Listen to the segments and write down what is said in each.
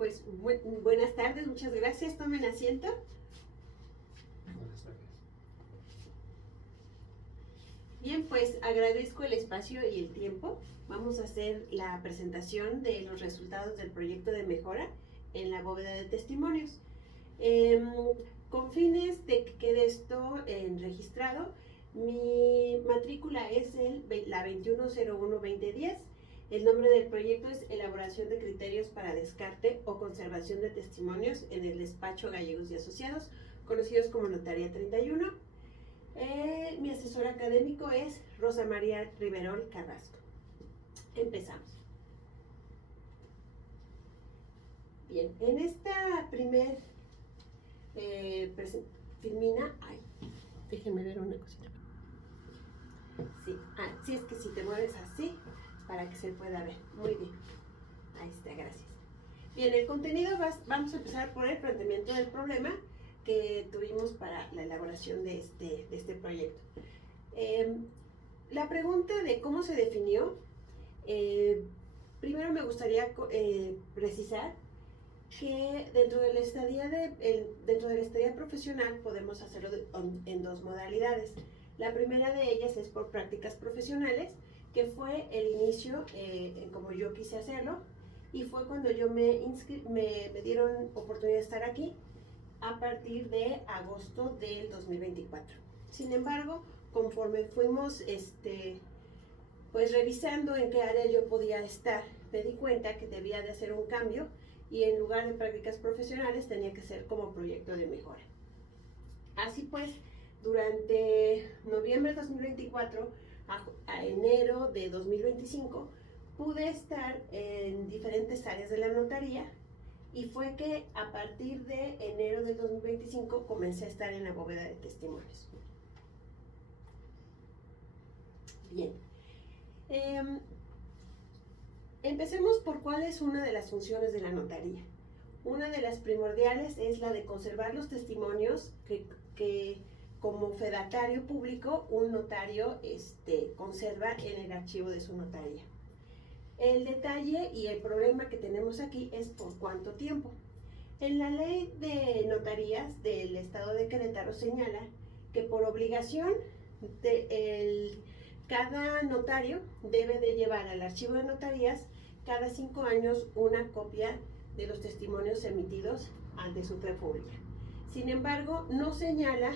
Pues buenas tardes, muchas gracias, tomen asiento. Buenas tardes. Bien, pues agradezco el espacio y el tiempo. Vamos a hacer la presentación de los resultados del proyecto de mejora en la bóveda de testimonios. Con fines de que quede esto registrado, mi matrícula es la 2101-2010. El nombre del proyecto es Elaboración de criterios para descarte o conservación de testimonios en el despacho Gallegos y Asociados, conocidos como Notaría 31. Mi asesor académico es Rosa María Riverol Carrasco. Empezamos. Bien, en esta primer filmina, déjenme ver una cosita. Sí, es que si te mueves así, para que se pueda ver. Muy bien. Ahí está, gracias. Bien, el contenido vamos a empezar por el planteamiento del problema que tuvimos para la elaboración de este proyecto. La pregunta de cómo se definió, primero me gustaría precisar que dentro de la estadía profesional podemos hacerlo en dos modalidades. La primera de ellas es por prácticas profesionales, que fue el inicio como yo quise hacerlo, y fue cuando yo me dieron oportunidad de estar aquí a partir de agosto del 2024. Sin embargo, conforme fuimos pues revisando en qué área yo podía estar, me di cuenta que debía de hacer un cambio y en lugar de prácticas profesionales tenía que ser como proyecto de mejora. Así pues, durante noviembre de 2024 a enero de 2025 pude estar en diferentes áreas de la notaría, y fue que a partir de enero del 2025 comencé a estar en la bóveda de testimonios. Bien. Empecemos por cuál es una de las funciones de la notaría. Una de las primordiales es la de conservar los testimonios que como fedatario público un notario conserva en el archivo de su notaría. El detalle y el problema que tenemos aquí es por cuánto tiempo. En la ley de notarías del estado de Querétaro señala que por obligación cada notario debe de llevar al archivo de notarías cada 5 años una copia de los testimonios emitidos ante su fe pública. Sin embargo, no señala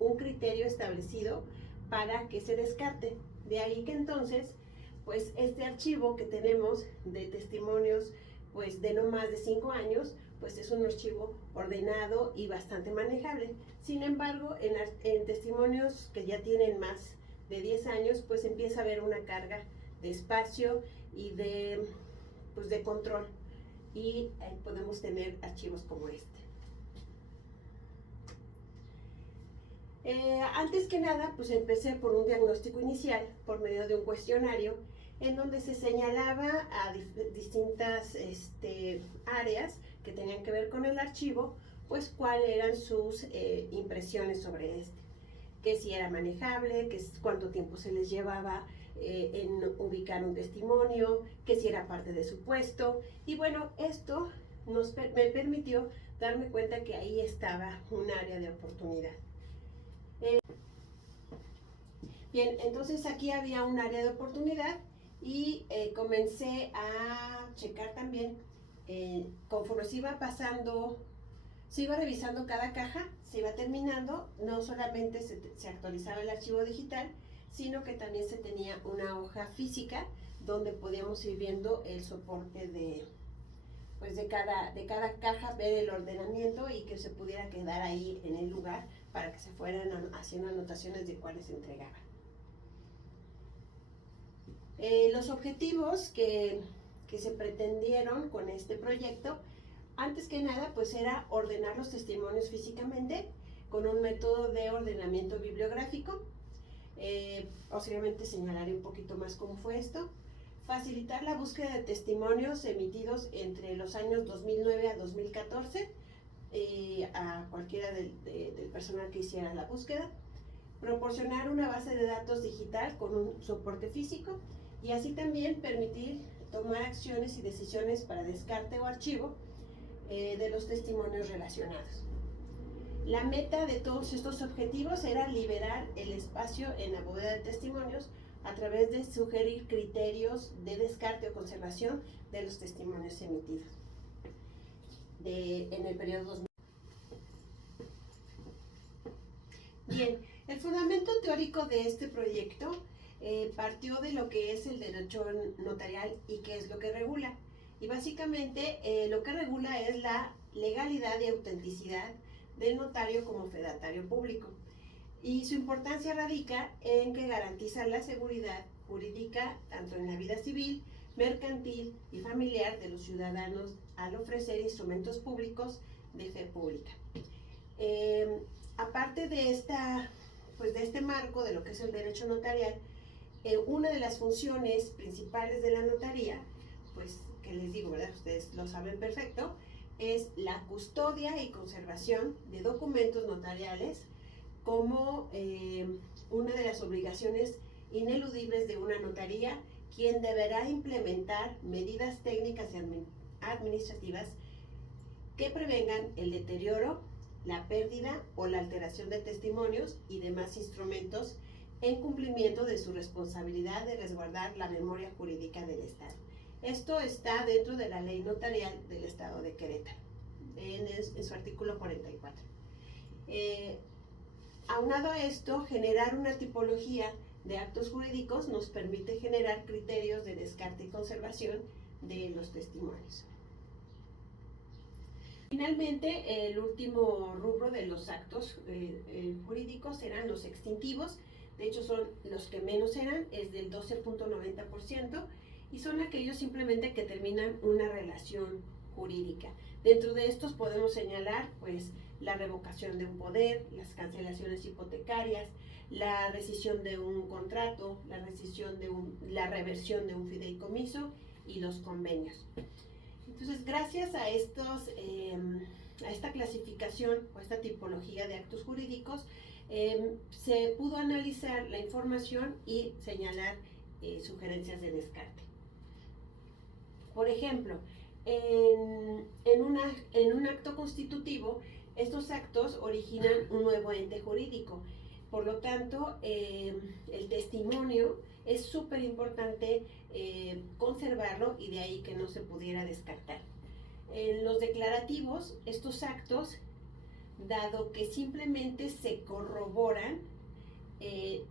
un criterio establecido para que se descarte. De ahí que entonces, pues este archivo que tenemos de testimonios pues de no más de 5 años, pues es un archivo ordenado y bastante manejable. Sin embargo, en testimonios que ya tienen más de 10 años, pues empieza a haber una carga de espacio y de control, y podemos tener archivos como este. Antes que nada, pues empecé por un diagnóstico inicial por medio de un cuestionario en donde se señalaba a distintas áreas que tenían que ver con el archivo, pues cuáles eran sus impresiones sobre que si era manejable, cuánto tiempo se les llevaba en ubicar un testimonio, que si era parte de su puesto. Y bueno, esto me permitió darme cuenta que ahí estaba un área de oportunidad. Bien, entonces aquí había un área de oportunidad y comencé a checar también, conforme se iba pasando, se iba revisando cada caja, se iba terminando, no solamente se actualizaba el archivo digital, sino que también se tenía una hoja física donde podíamos ir viendo el soporte de cada caja, ver el ordenamiento y que se pudiera quedar ahí en el lugar para que se fueran haciendo anotaciones de cuáles se entregaban. Los objetivos que se pretendieron con este proyecto, antes que nada, pues era ordenar los testimonios físicamente con un método de ordenamiento bibliográfico. Posiblemente señalaré un poquito más cómo fue esto. Facilitar la búsqueda de testimonios emitidos entre los años 2009 a 2014 a cualquiera del personal que hiciera la búsqueda. Proporcionar una base de datos digital con un soporte físico, y así también permitir tomar acciones y decisiones para descarte o archivo de los testimonios relacionados. La meta de todos estos objetivos era liberar el espacio en la bóveda de testimonios a través de sugerir criterios de descarte o conservación de los testimonios emitidos en el periodo 2000. Bien, el fundamento teórico de este proyecto partió de lo que es el derecho notarial y qué es lo que regula. Y básicamente lo que regula es la legalidad y autenticidad del notario como fedatario público. Y su importancia radica en que garantiza la seguridad jurídica tanto en la vida civil, mercantil y familiar de los ciudadanos al ofrecer instrumentos públicos de fe pública. Aparte de este marco de lo que es el derecho notarial, una de las funciones principales de la notaría, pues que les digo, ¿verdad? Ustedes lo saben perfecto, es la custodia y conservación de documentos notariales como una de las obligaciones ineludibles de una notaría, quien deberá implementar medidas técnicas y administrativas que prevengan el deterioro, la pérdida o la alteración de testimonios y demás instrumentos en cumplimiento de su responsabilidad de resguardar la memoria jurídica del Estado. Esto está dentro de la Ley Notarial del Estado de Querétaro, en su artículo 44. Aunado a esto, generar una tipología de actos jurídicos nos permite generar criterios de descarte y conservación de los testimonios. Finalmente, el último rubro de los actos jurídicos eran los extintivos. De hecho, son los que menos eran, es del 12.90%, y son aquellos simplemente que terminan una relación jurídica. Dentro de estos podemos señalar, pues, la revocación de un poder, las cancelaciones hipotecarias, la rescisión de un contrato, la reversión de un fideicomiso y los convenios. Entonces, gracias a esta clasificación o esta tipología de actos jurídicos, se pudo analizar la información y señalar sugerencias de descarte. Por ejemplo, en un acto constitutivo, estos actos originan un nuevo ente jurídico. Por lo tanto, el testimonio es súper importante conservarlo, y de ahí que no se pudiera descartar. En los declarativos, estos actos, dado que simplemente se corroboran y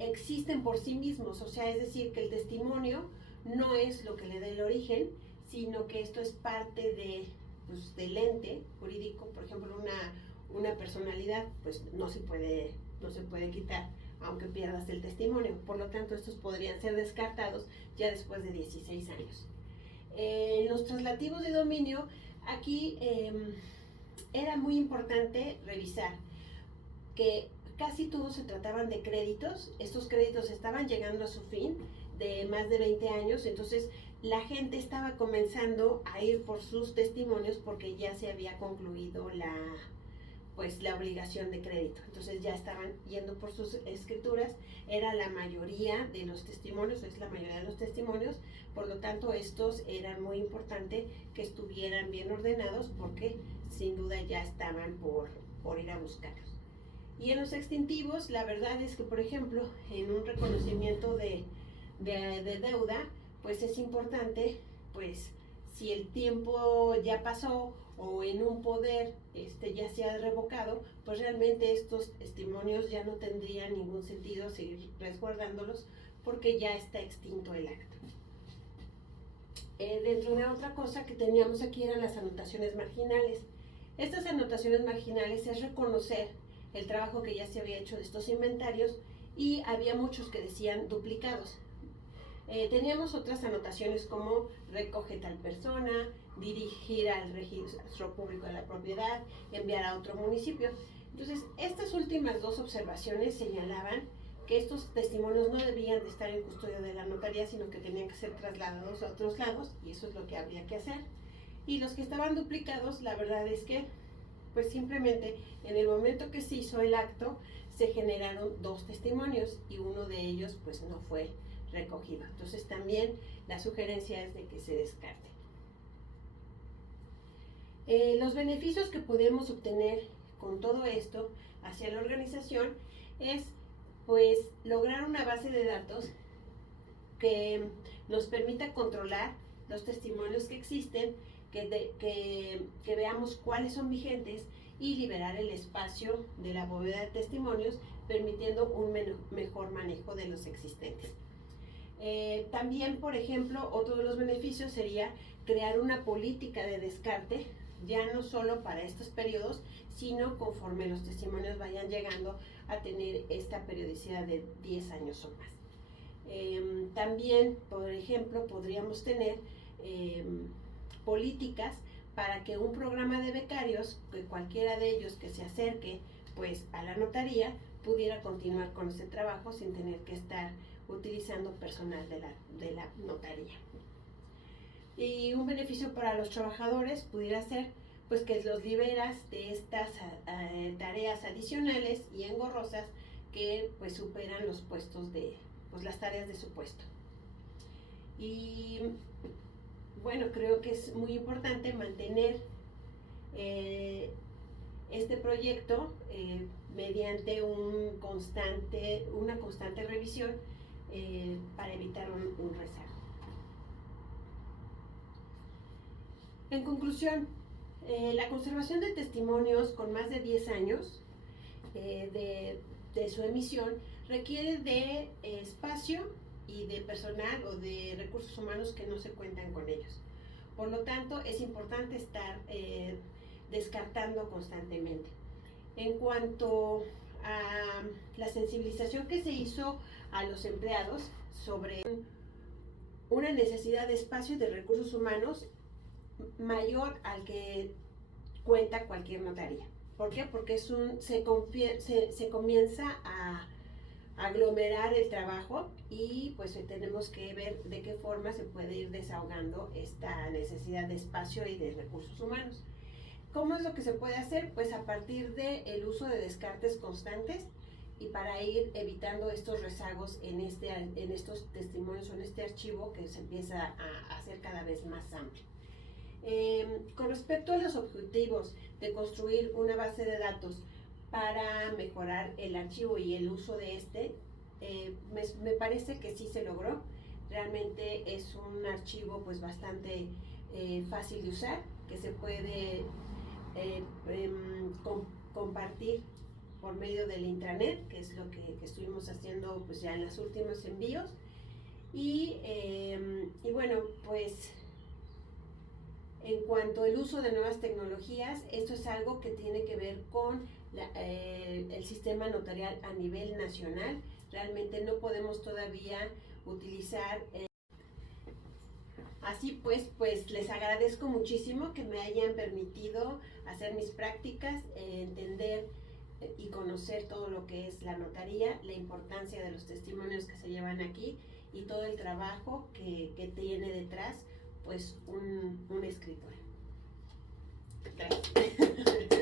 existen por sí mismos, o sea, es decir, que el testimonio no es lo que le da el origen, sino que esto es parte del ente jurídico. Por ejemplo, una personalidad, pues no se puede quitar, aunque pierdas el testimonio. Por lo tanto, estos podrían ser descartados ya después de 16 años. Los traslativos de dominio, aquí era muy importante revisar que casi todos se trataban de créditos. Estos créditos estaban llegando a su fin de más de 20 años, entonces la gente estaba comenzando a ir por sus testimonios porque ya se había concluido la obligación de crédito. Entonces ya estaban yendo por sus escrituras. Era la mayoría de los testimonios, es la mayoría de los testimonios. Por lo tanto, estos eran muy importante que estuvieran bien ordenados, porque sin duda ya estaban por ir a buscarlos. Y en los extintivos, la verdad es que, por ejemplo, en un reconocimiento de deuda, pues es importante, pues si el tiempo ya pasó o en un poder ya se ha revocado, pues realmente estos testimonios ya no tendrían ningún sentido seguir resguardándolos, porque ya está extinto el acto. Dentro de otra cosa que teníamos aquí eran las anotaciones marginales. Estas anotaciones marginales es reconocer el trabajo que ya se había hecho de estos inventarios, y había muchos que decían duplicados. Teníamos otras anotaciones como recoge tal persona, dirigir al registro público de la propiedad, enviar a otro municipio. Entonces, estas últimas dos observaciones señalaban que estos testimonios no debían de estar en custodia de la notaría, sino que tenían que ser trasladados a otros lados, y eso es lo que habría que hacer. Y los que estaban duplicados, la verdad es que, pues simplemente en el momento que se hizo el acto, se generaron dos testimonios y uno de ellos pues no fue recogido. Entonces también la sugerencia es de que se descarte. Los beneficios que podemos obtener con todo esto hacia la organización es pues lograr una base de datos que nos permita controlar los testimonios que existen, que veamos cuáles son vigentes y liberar el espacio de la bóveda de testimonios, permitiendo un mejor manejo de los existentes. También, por ejemplo, otro de los beneficios sería crear una política de descarte, ya no solo para estos periodos, sino conforme los testimonios vayan llegando a tener esta periodicidad de 10 años o más. También, por ejemplo, podríamos tener políticas para que un programa de becarios, que cualquiera de ellos que se acerque pues a la notaría, pudiera continuar con ese trabajo sin tener que estar utilizando personal de la notaría. Y un beneficio para los trabajadores pudiera ser pues que los liberas de estas tareas adicionales y engorrosas que pues superan los puestos de, pues las tareas de su puesto. Y bueno, creo que es muy importante mantener este proyecto mediante una constante revisión para evitar un rezago. En conclusión, la conservación de testimonios con más de 10 años de su emisión requiere de espacio y de personal o de recursos humanos que no se cuentan con ellos. Por lo tanto, es importante estar descartando constantemente. En cuanto a la sensibilización que se hizo a los empleados sobre una necesidad de espacio y de recursos humanos mayor al que cuenta cualquier notaría. ¿Por qué? Porque se comienza a aglomerar el trabajo y pues tenemos que ver de qué forma se puede ir desahogando esta necesidad de espacio y de recursos humanos. ¿Cómo es lo que se puede hacer? Pues a partir del uso de descartes constantes y para ir evitando estos rezagos en estos testimonios o en este archivo que se empieza a hacer cada vez más amplio. Con respecto a los objetivos de construir una base de datos para mejorar el archivo y el uso de me parece que sí se logró. Realmente es un archivo pues bastante fácil de usar, que se puede compartir por medio del intranet, que es lo que estuvimos haciendo pues ya en los últimos envíos. Y bueno, pues en cuanto al uso de nuevas tecnologías, esto es algo que tiene que ver con el sistema notarial a nivel nacional. Realmente no podemos todavía utilizar. Así pues les agradezco muchísimo que me hayan permitido hacer mis prácticas, entender y conocer todo lo que es la notaría, la importancia de los testimonios que se llevan aquí y todo el trabajo que tiene detrás pues un escritor. Gracias.